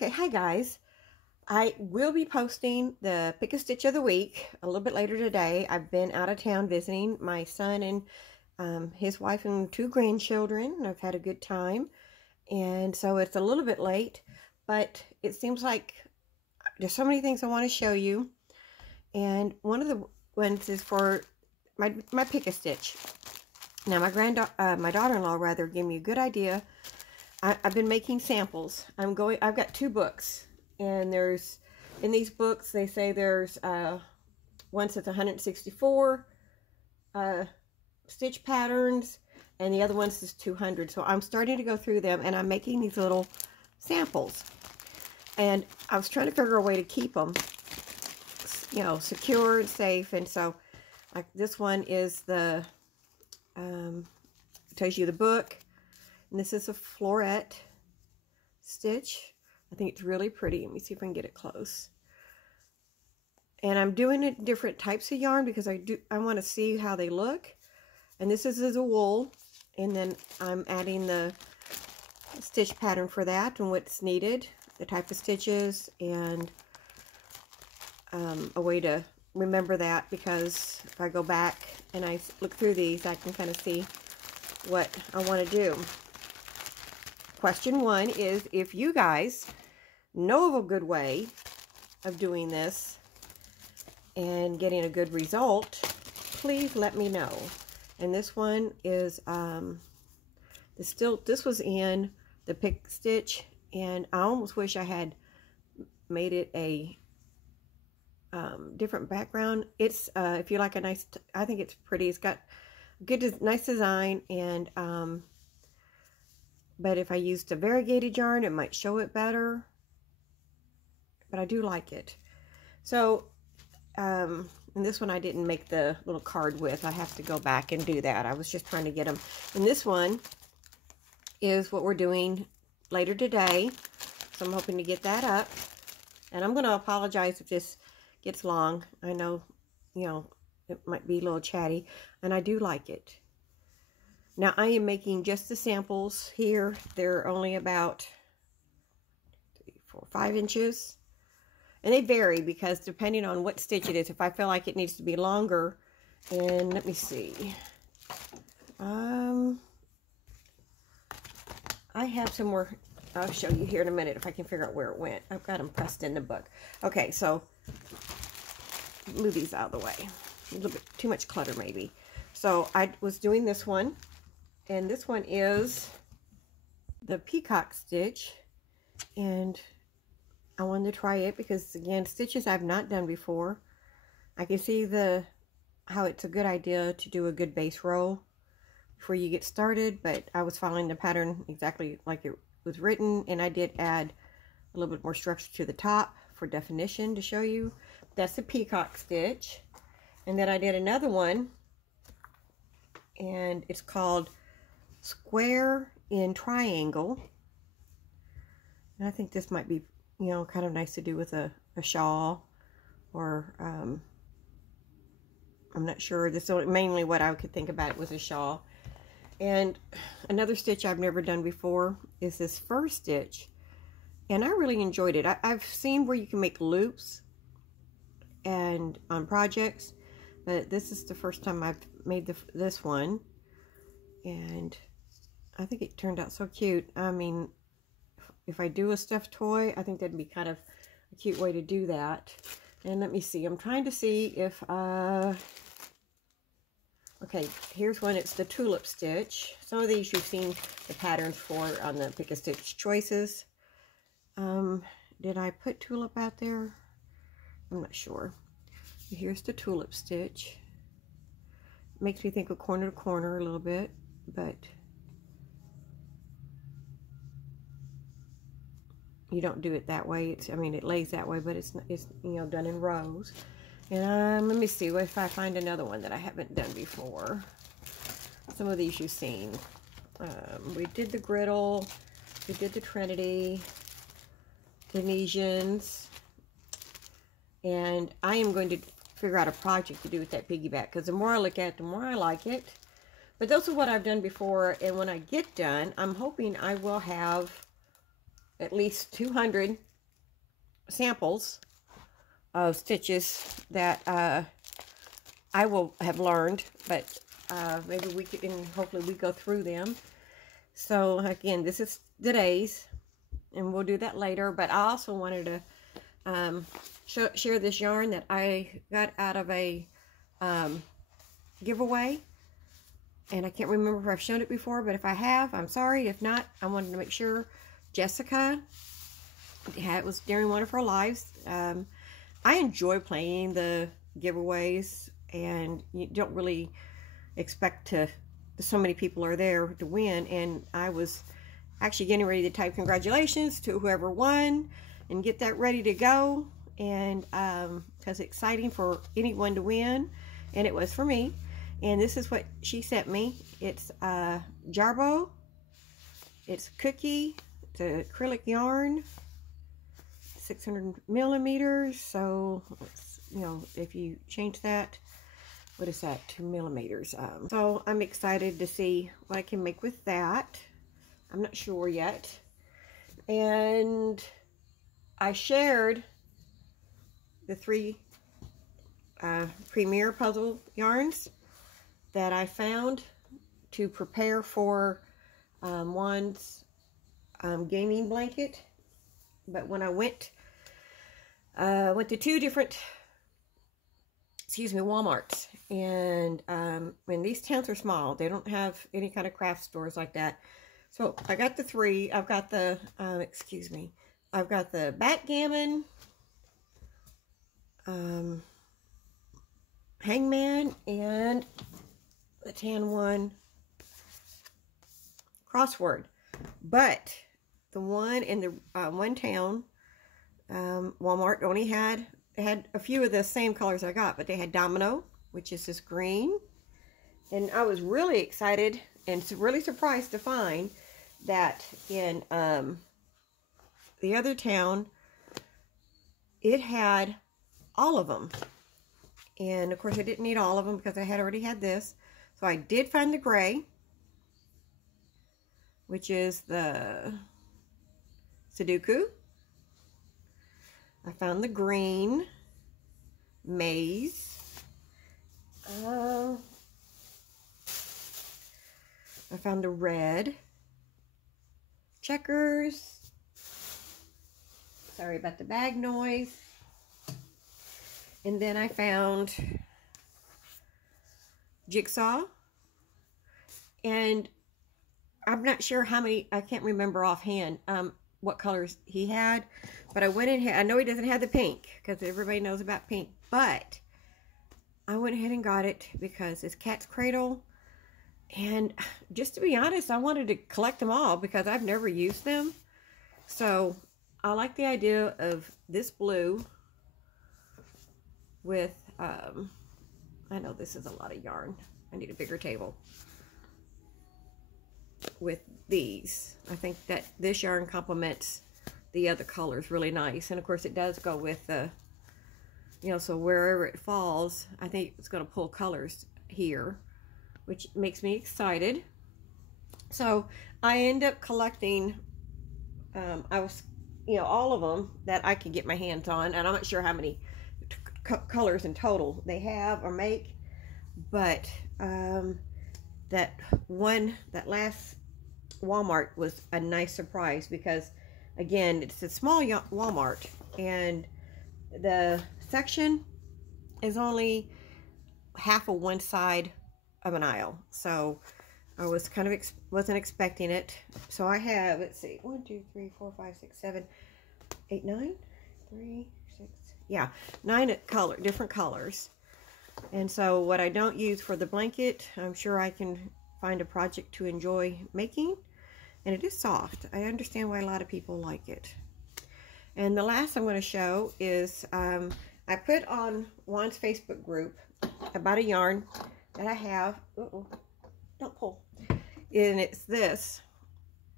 Okay, hi guys. I will be posting the Pick a Stitch of the Week a little bit later today. I've been out of town visiting my son and his wife and two grandchildren. I've had a good time, and so it's a little bit late, but it seems like there's so many things I want to show you, and one of the ones is for my Pick a Stitch. Now my daughter-in-law rather gave me a good idea. I've been making samples. I've got two books, and in these books they say there's one that's 164 stitch patterns, and the other one's is 200. So I'm starting to go through them, and I'm making these little samples. And I was trying to figure a way to keep them, secure and safe. And so, like this one is tells you the book. And this is a floret stitch. I think it's really pretty. Let me see if I can get it close. And I'm doing it different types of yarn because I want to see how they look. And this is a wool. And then I'm adding the stitch pattern for that and what's needed, the type of stitches, and a way to remember that, because if I go back and I look through these, I can kind of see what I want to do. Question one is, if you guys know of a good way of doing this and getting a good result, please let me know. And this one is this was in the Pick Stitch, and I almost wish I had made it a different background. It's if you like a nice, I think it's pretty. It's got good, nice design, and but if I used a variegated yarn, it might show it better. But I do like it. So, and this one I didn't make the little card with. I have to go back and do that. I was just trying to get them. And this one is what we're doing later today. So I'm hoping to get that up. And I'm going to apologize if this gets long. I know, it might be a little chatty. And I do like it. Now, I am making just the samples here. They're only about 3, 4, 5 inches. And they vary because depending on what stitch it is, if I feel like it needs to be longer, and let me see. I have some more. I'll show you here in a minute if I can figure out where it went. I've got them pressed in the book. Okay, so move these out of the way. A little bit too much clutter maybe. So I was doing this one. And this one is the peacock stitch, and I wanted to try it because, again, stitches I've not done before. I can see how it's a good idea to do a good base row before you get started, but I was following the pattern exactly like it was written, and I did add a little bit more structure to the top for definition to show you. That's the peacock stitch. And then I did another one, and it's called Square in Triangle. And I think this might be, kind of nice to do with a shawl, or I'm not sure. This is mainly what I could think about it was a shawl. And another stitch I've never done before is this fur stitch, and I really enjoyed it. I've seen where you can make loops and on projects, but this is the first time I've made this one, and I think it turned out so cute. I mean, if I do a stuffed toy, I think that'd be kind of a cute way to do that. And let me see. I'm trying to see if, okay, here's one. It's the tulip stitch. Some of these you've seen the patterns for on the Pick a Stitch choices. Did I put tulip out there? I'm not sure. Here's the tulip stitch. Makes me think of corner to corner a little bit, but you don't do it that way. It lays that way, but it's done in rows. And let me see if I find another one that I haven't done before. Some of these you've seen. We did the griddle, we did the Trinity, Tunisians, and I am going to figure out a project to do with that piggyback, because the more I look at it, the more I like it. But those are what I've done before, and when I get done, I'm hoping I will have at least 200 samples of stitches that I will have learned, but maybe we could, and hopefully we go through them. So again, this is today's, and we'll do that later. But I also wanted to share this yarn that I got out of a giveaway. And I can't remember if I've shown it before, but if I have, I'm sorry. If not, I wanted to make sure. Jessica, it was during one of her lives. I enjoy playing the giveaways, and you don't really expect so many people are there to win. And I was actually getting ready to type congratulations to whoever won and get that ready to go. And because it's exciting for anyone to win, and it was for me. And this is what she sent me. It's Jarboe. It's cookie. It's acrylic yarn. 600 millimeters. So, you know, if you change that, what is that? 2 millimeters. So I'm excited to see what I can make with that. I'm not sure yet. And I shared the 3 Premier puzzle yarns that I found to prepare for Juan's gaming blanket. But when I went to 2 different, Walmarts, and these towns are small, they don't have any kind of craft stores like that. So I got the 3. I've got the I've got the backgammon, hangman, and the tan one crossword. But the one in the one town, Walmart, only had a few of the same colors I got, but they had domino, which is this green. And I was really excited and really surprised to find that in the other town, it had all of them. And of course I didn't need all of them because I had already had this. So I did find the gray, which is the Sudoku. I found the green, maze. I found the red, checkers. Sorry about the bag noise. And then I found jigsaw. And I'm not sure how many, I can't remember offhand what colors he had. But I went in, I know he doesn't have the pink, because everybody knows about pink. But I went ahead and got it because it's Cat's Cradle. And just to be honest, I wanted to collect them all because I've never used them. So I like the idea of this blue with, I know this is a lot of yarn. I need a bigger table. With these, I think that this yarn complements the other colors really nice. And of course it does go with the, you know, so wherever it falls, I think it's going to pull colors here, which makes me excited. So I end up collecting, all of them that I can get my hands on, and I'm not sure how many colors in total they have or make, but that last Walmart was a nice surprise because, again, it's a small Walmart, and the section is only half of one side of an aisle. So I was kind of wasn't expecting it. So I have, let's see, 1, 2, 3, 4, 5, 6, 7, 8, 9, 3, 6, yeah, 9 different colors. And so what I don't use for the blanket, I'm sure I can find a project to enjoy making. And it is soft. I understand why a lot of people like it. And the last I'm going to show is, I put on Juan's Facebook group about a yarn that I have. Uh-oh, don't pull. And it's this.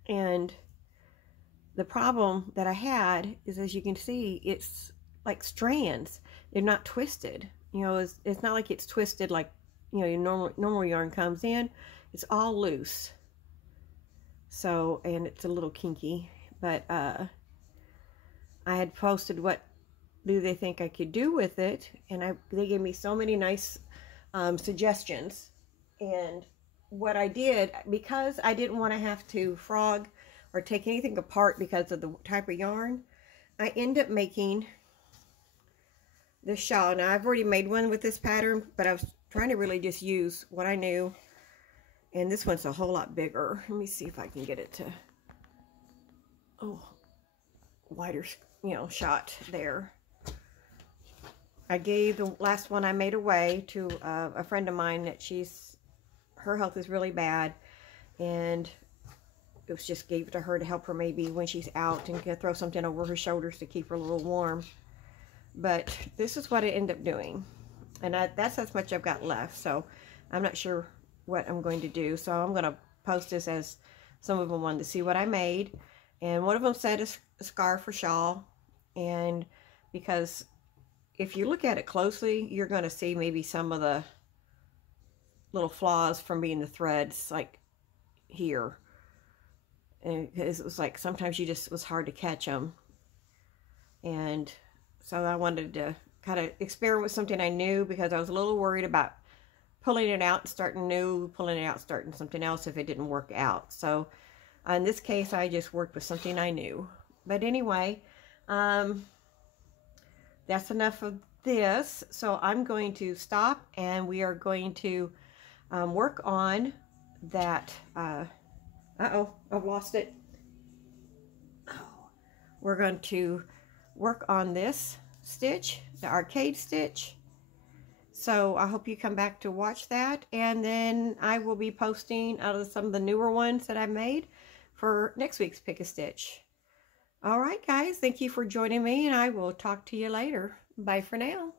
And the problem that I had is, as you can see, it's like strands. They're not twisted. You know, it's not like it's twisted like, you know, your normal yarn comes in. It's all loose. So, and it's a little kinky, but I I had posted what do they think I could do with it, and they gave me so many nice suggestions. And what I did, because I didn't want to have to frog or take anything apart because of the type of yarn, I ended up making this shawl. Now, I've already made one with this pattern, but I was trying to really just use what I knew. And this one's a whole lot bigger. Let me see if I can get it to, wider, shot there. I gave the last one I made away to a friend of mine that her health is really bad. And it was just gave it to her to help her maybe when she's out and can throw something over her shoulders to keep her a little warm. But this is what I end up doing. And that's as much I've got left. So I'm not sure what I'm going to do. So I'm going to post this as some of them wanted to see what I made. And one of them said a scarf or shawl. And because if you look at it closely, you're going to see maybe some of the little flaws from being the threads, like here. And it was like sometimes it was hard to catch them. And so I wanted to kind of experiment with something I knew, because I was a little worried about pulling it out and starting new, pulling it out, starting something else if it didn't work out. So in this case, I just worked with something I knew. But anyway, that's enough of this. So I'm going to stop, and we are going to work on that. Uh-oh, I've lost it. We're going to work on this stitch, the arcade stitch. So I hope you come back to watch that, and then I will be posting out of some of the newer ones that I made for next week's Pick a Stitch. All right, guys, thank you for joining me, and I will talk to you later. Bye for now.